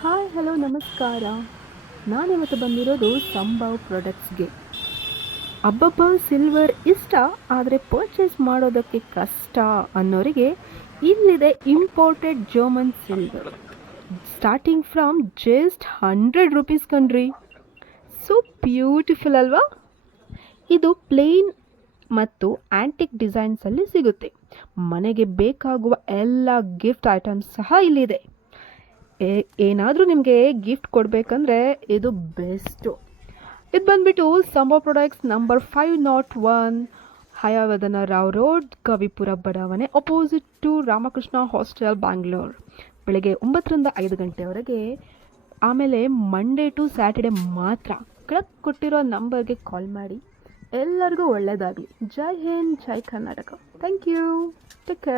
Hi hello ನಮಸ್ಕಾರ. ನಾನಿವತ್ತು ಬಂದಿರೋದು ಸಂಭವ್ ಪ್ರಾಡಕ್ಟ್ಸ್ಗೆ. ಅಬ್ಬಬ್ಬ ಸಿಲ್ವರ್ ಇಷ್ಟ ಆದರೆ ಪರ್ಚೇಸ್ ಮಾಡೋದಕ್ಕೆ ಕಷ್ಟ ಅನ್ನೋರಿಗೆ ಇಲ್ಲಿದೆ imported German silver starting from just 100 rupees ಕಣ್ರಿ. ಸೊ ಬ್ಯೂಟಿಫುಲ್ ಅಲ್ವಾ? ಇದು ಪ್ಲೇನ್ ಮತ್ತು ಆ್ಯಂಟಿಕ್ ಡಿಸೈನ್ಸಲ್ಲಿ ಸಿಗುತ್ತೆ. ಮನೆಗೆ ಬೇಕಾಗುವ ಎಲ್ಲ ಗಿಫ್ಟ್ ಐಟಮ್ಸ್ ಸಹ ಇಲ್ಲಿದೆ. ಏನಾದರೂ ನಿಮಗೆ ಗಿಫ್ಟ್ ಕೊಡಬೇಕಂದ್ರೆ ಇದು ಬೆಸ್ಟು. ಇದು ಬಂದ್ಬಿಟ್ಟು Sambhav products number 501 Hayavadana Rao road, Kavipura ಬಡಾವಣೆ, opposite to Ramakrishna hostel, Bangalore. ಬೆಳಗ್ಗೆ 9ರಿಂದ 5 ಗಂಟೆವರೆಗೆ. ಆಮೇಲೆ ಮಂಡೇ ಟು ಸ್ಯಾಟರ್ಡೆ ಮಾತ್ರ. ಕೆಳಗೆ ಕೊಟ್ಟಿರೋ ನಂಬರ್ಗೆ ಕಾಲ್ ಮಾಡಿ. ಎಲ್ಲರಿಗೂ ಒಳ್ಳೆಯದಾಗಲಿ. ಜೈ ಹಿಂದ್, ಜೈ Karnataka. Thank you. Take care.